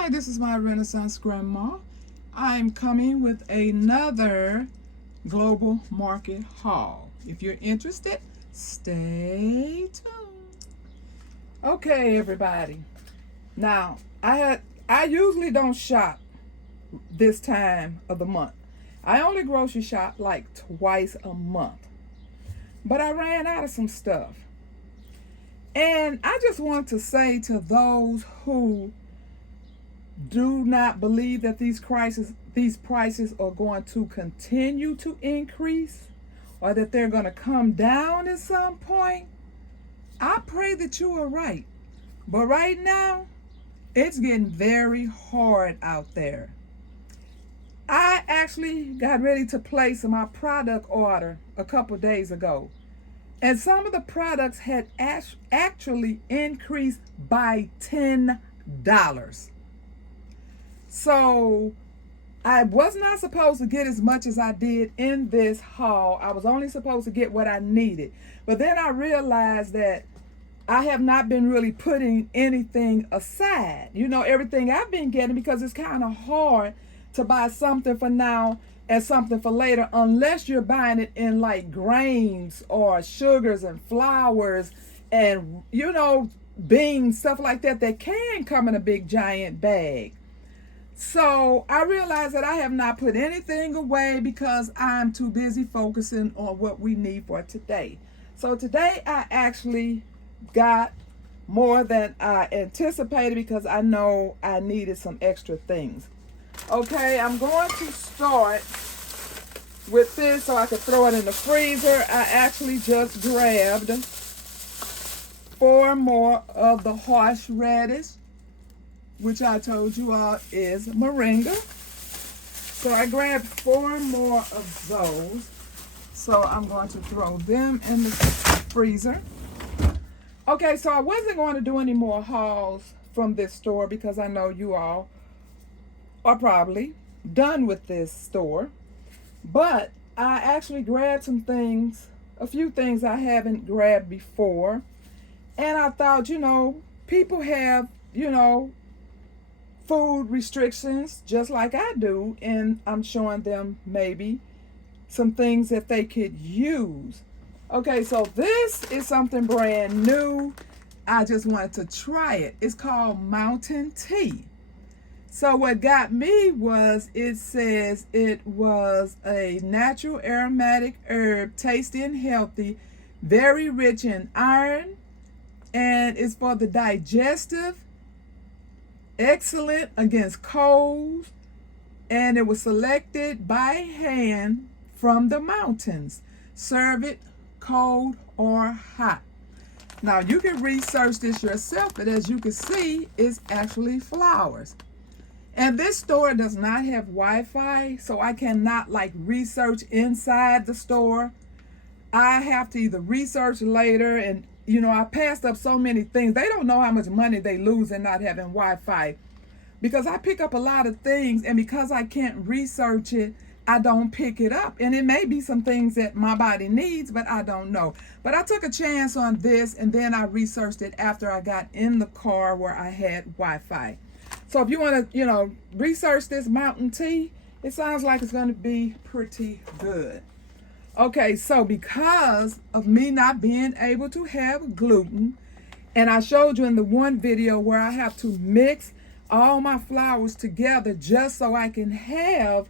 Hi, this is my Renaissance Grandma. I'm coming with another global market haul. If you're interested, stay tuned. Okay, everybody. Now, I usually don't shop this time of the month. I only grocery shop like twice a month. But I ran out of some stuff. And I just want to say to those who do not believe that these prices are going to continue to increase or that they're going to come down at some point, I pray that you are right. But right now, it's getting very hard out there. I actually got ready to place my product order a couple days ago. And some of the products had actually increased by $10. So I was not supposed to get as much as I did in this haul. I was only supposed to get what I needed. But then I realized that I have not been really putting anything aside. You know, everything I've been getting, because it's kind of hard to buy something for now and something for later unless you're buying it in like grains or sugars and flours and, you know, beans, stuff like that can come in a big giant bag. So I realized that I have not put anything away because I'm too busy focusing on what we need for today. So today I actually got more than I anticipated because I know I needed some extra things. Okay, I'm going to start with this so I can throw it in the freezer. I actually just grabbed 4 more of the horseradish, which I told you all is moringa. So I grabbed 4 more of those. So I'm going to throw them in the freezer. Okay, so I wasn't going to do any more hauls from this store because I know you all are probably done with this store. But I actually grabbed some things, a few things I haven't grabbed before. And I thought, you know, people have, you know, food restrictions just like I do, and I'm showing them maybe some things that they could use. Okay, so this is something brand new. I just wanted to try it. It's called Mountain Tea. So what got me was it says it was a natural aromatic herb, tasty and healthy, very rich in iron, and it's for the digestive, excellent against colds, and it was selected by hand from the mountains. Serve it cold or hot. Now you can research this yourself, but as you can see, it's actually flowers. And this store does not have Wi-Fi, so I cannot like research inside the store. I have to either research later, and you know, I passed up so many things. They don't know how much money they lose in not having Wi-Fi, because I pick up a lot of things, and because I can't research it, I don't pick it up. And it may be some things that my body needs, but I don't know. But I took a chance on this, and then I researched it after I got in the car where I had Wi-Fi. So if you want to, you know, research this Mountain Tea, it sounds like it's going to be pretty good. Okay, so because of me not being able to have gluten, and I showed you in the one video where I have to mix all my flours together just so I can have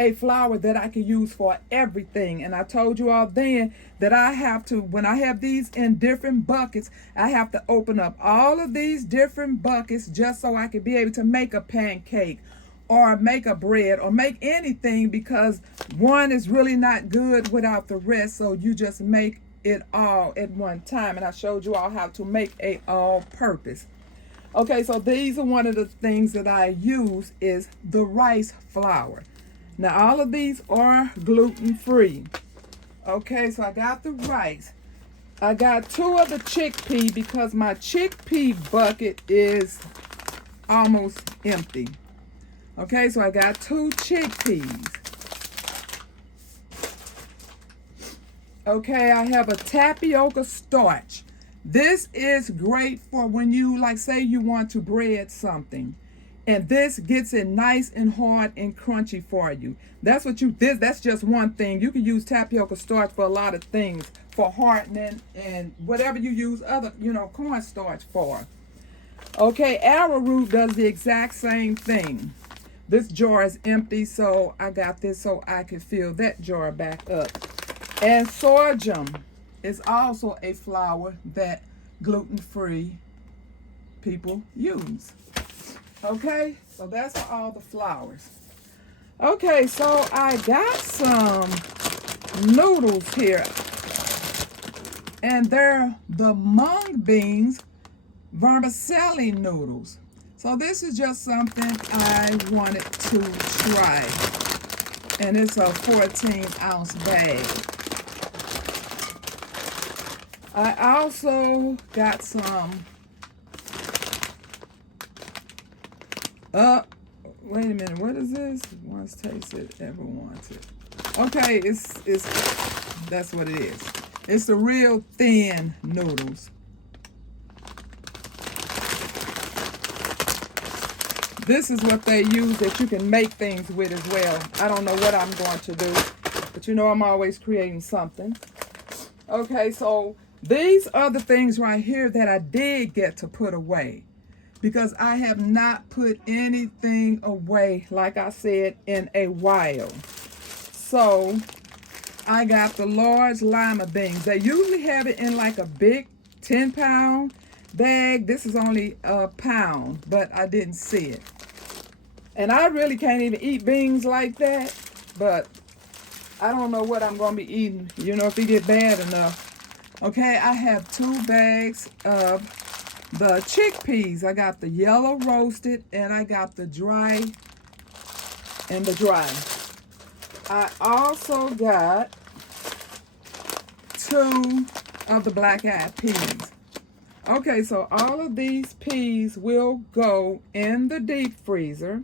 a flour that I can use for everything. And I told you all then that I have to, when I have these in different buckets, I have to open up all of these different buckets just so I can be able to make a pancake or make a bread or make anything, because one is really not good without the rest. So you just make it all at one time. And I showed you all how to make a all-purpose. Okay, so these are one of the things that I use is the rice flour. Now all of these are gluten-free. Okay, so I got the rice. I got 2 of the chickpea because my chickpea bucket is almost empty. Okay, so I got 2 chickpeas. Okay, I have a tapioca starch. This is great for when you, like say you want to bread something And this gets it nice and hard and crunchy for you. That's what that's just one thing. You can use tapioca starch for a lot of things, for hardening and whatever you use other, cornstarch for. Okay, arrowroot does the exact same thing. This jar is empty, so I got this so I can fill that jar back up. And sorghum is also a flour that gluten-free people use. Okay, so that's for all the flours. Okay, so I got some noodles here, and they're the mung beans vermicelli noodles. So this is just something I wanted to try, and it's a 14-ounce bag. I also got some wait a minute, what is this? Once tasted, ever wanted. Okay, it's that's what it is. It's the real thin noodles. This is what they use that you can make things with as well. I don't know what I'm going to do, but I'm always creating something. Okay, so these are the things right here that I did get to put away, because I have not put anything away, like I said, in a while. So I got the large lima beans. They usually have it in like a big 10-pound bag. This is only a pound, but I didn't see it. And I really can't even eat beans like that, but I don't know what I'm going to be eating, if it get bad enough. Okay, I have 2 bags of the chickpeas. I got the yellow roasted, and I got the dry and the dry. I also got 2 of the black-eyed peas. Okay, so all of these peas will go in the deep freezer.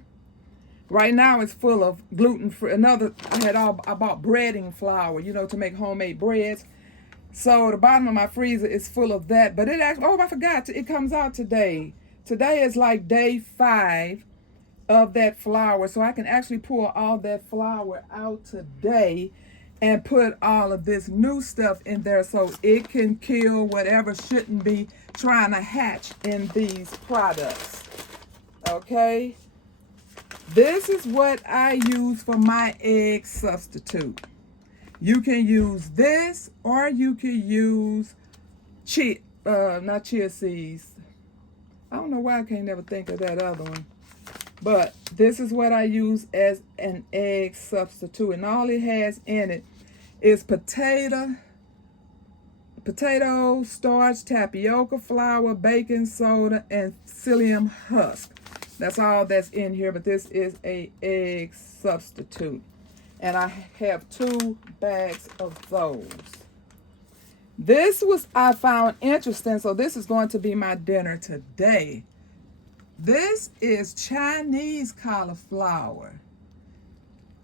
Right now it's full of gluten-free. I bought breading flour, to make homemade breads. So the bottom of my freezer is full of that. But it actually, I forgot, it comes out today. Today is like day 5 of that flour. So I can actually pour all that flour out today and put all of this new stuff in there so it can kill whatever shouldn't be trying to hatch in these products. Okay? This is what I use for my egg substitute. You can use this, or you can use not chia seeds. I don't know why I can't never think of that other one. But this is what I use as an egg substitute. And all it has in it is potato, starch, tapioca flour, baking soda, and psyllium husk. That's all that's in here, but this is a egg substitute. And I have 2 bags of those. This I found interesting, so this is going to be my dinner today. This is Chinese cauliflower.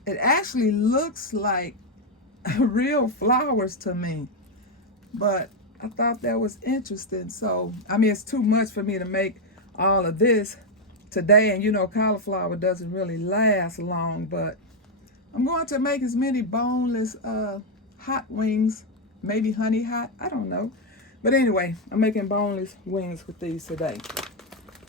It actually looks like real flowers to me, but I thought that was interesting. So, it's too much for me to make all of this today, and cauliflower doesn't really last long, but I'm going to make as many boneless hot wings, maybe honey hot, I don't know. But anyway, I'm making boneless wings with these today.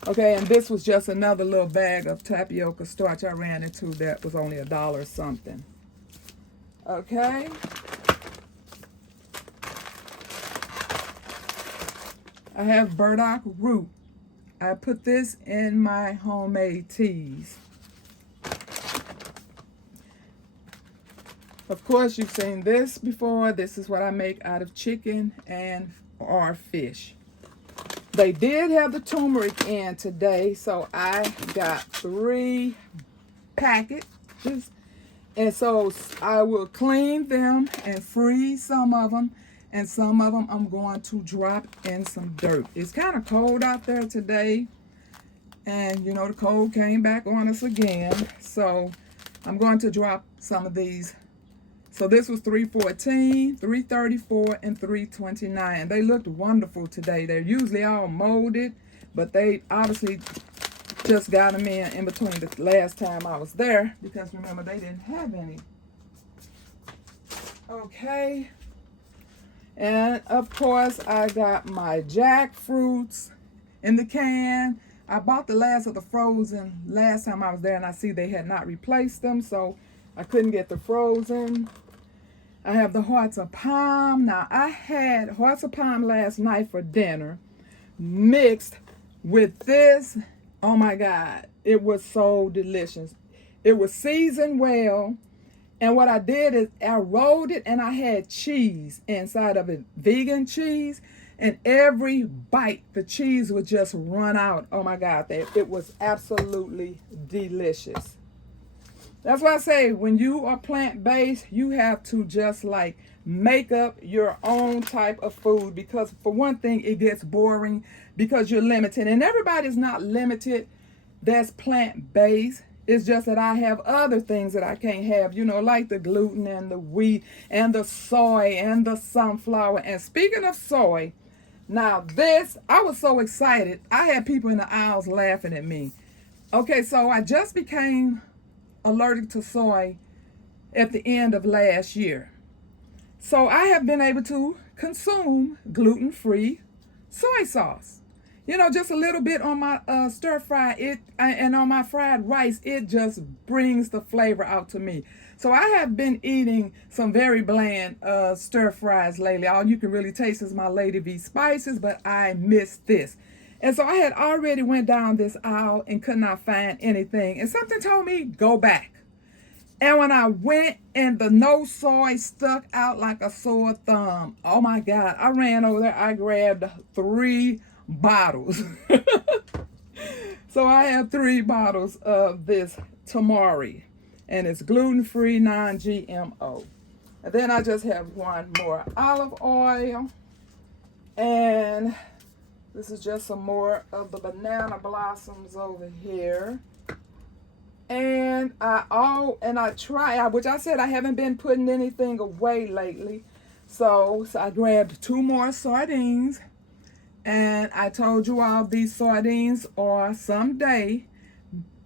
Okay, and this was just another little bag of tapioca starch I ran into that was only $1 something. Okay. I have burdock root. I put this in my homemade teas. Of course, you've seen this before. This is what I make out of chicken or fish. They did have the turmeric in today, so I got 3 packages. And so I will clean them and freeze some of them. And some of them I'm going to drop in some dirt. It's kind of cold out there today. And, the cold came back on us again. So I'm going to drop some of these. So this was $3.14, $3.34, and $3.29. They looked wonderful today. They're usually all molded, but they obviously Just got them in between the last time I was there, because remember, they didn't have any. Okay. And of course, I got my jackfruits in the can. I bought the last of the frozen last time I was there, and I see they had not replaced them, so I couldn't get the frozen. I have the hearts of palm. Now, I had hearts of palm last night for dinner, mixed with this. Oh my God, it was so delicious. It was seasoned well. And what I did is I rolled it, and I had cheese inside of it, vegan cheese. And every bite, the cheese would just run out. Oh my God, it was absolutely delicious. That's why I say, when you are plant-based, you have to just like make up your own type of food, because for one thing, it gets boring because you're limited. And everybody's not limited that's plant-based. It's just that I have other things that I can't have, you know, like the gluten and the wheat and the soy and the sunflower. And speaking of soy, now this, I was so excited. I had people in the aisles laughing at me. Okay, so I just became allergic to soy at the end of last year. So I have been able to consume gluten-free soy sauce. You know, just a little bit on my stir fry, and on my fried rice, it just brings the flavor out to me. So I have been eating some very bland stir fries lately. All you can really taste is my Lady V spices, but I missed this. And so I had already went down this aisle and could not find anything. And something told me, go back. And when I went, and the no soy stuck out like a sore thumb. Oh my God, I ran over there, I grabbed 3 bottles. So I have 3 bottles of this tamari, and it's gluten-free, non-GMO. And then I just have 1 more olive oil, and this is just some more of the banana blossoms over here. And I try, which I said I haven't been putting anything away lately, so I grabbed 2 more sardines. And I told you all, these sardines are someday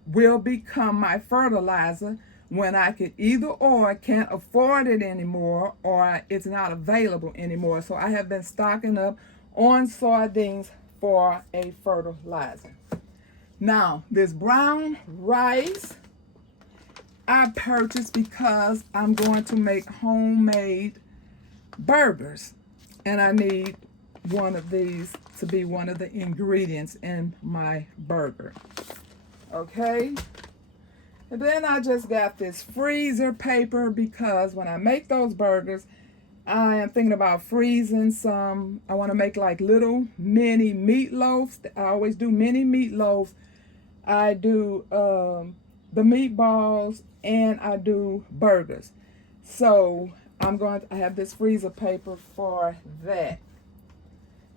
will become my fertilizer when I can either or can't afford it anymore, or it's not available anymore. So I have been stocking up on sardines for a fertilizer. Now, this brown rice I purchased because I'm going to make homemade burgers, and I need one of these to be one of the ingredients in my burger. Okay, and then I just got this freezer paper, because when I make those burgers, I am thinking about freezing some. I want to make like little mini meatloaves. I always do mini meatloaves. I do the meatballs, and I do burgers. So I have this freezer paper for that.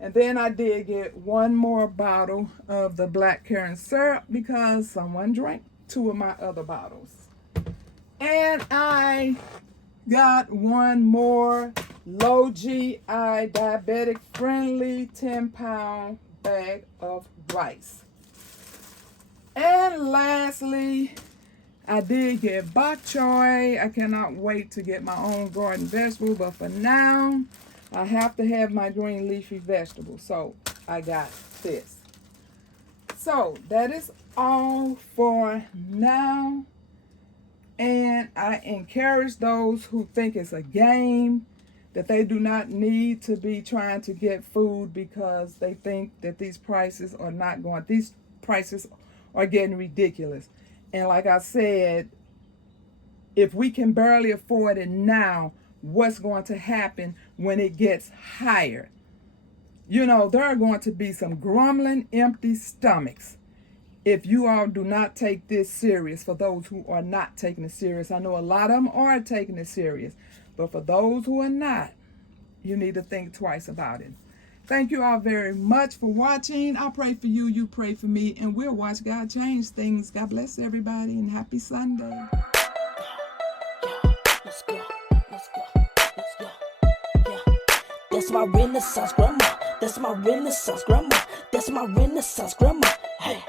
And then I did get 1 more bottle of the blackcurrant syrup, because someone drank 2 of my other bottles. And I got 1 more low GI, diabetic friendly 10-pound bag of rice. And lastly, I did get bok choy. I cannot wait to get my own garden vegetable, but for now, I have to have my green leafy vegetables, so I got this. So that is all for now. And I encourage those who think it's a game, that they do not need to be trying to get food because they think that these prices are not going. These prices are getting ridiculous. And like I said, if we can barely afford it now, what's going to happen when it gets higher? You know, there are going to be some grumbling, empty stomachs if you all do not take this serious. For those who are not taking it serious, I know a lot of them are taking it serious, but for those who are not, you need to think twice about it. Thank you all very much for watching. I pray for you, you pray for me, and we'll watch God change things. God bless everybody, and happy Sunday. Let's go. That's my Renaissance grandma. That's my Renaissance grandma. That's my Renaissance grandma. Hey,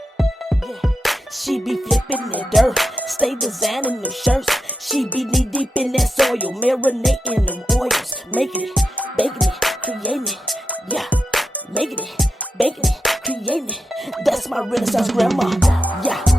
yeah. She be flipping that dirt, stay designing them shirts. She be knee deep in that soil, marinating them oils, making it, baking it, creating it, yeah, making it, baking it, creating it. That's my Renaissance grandma, yeah.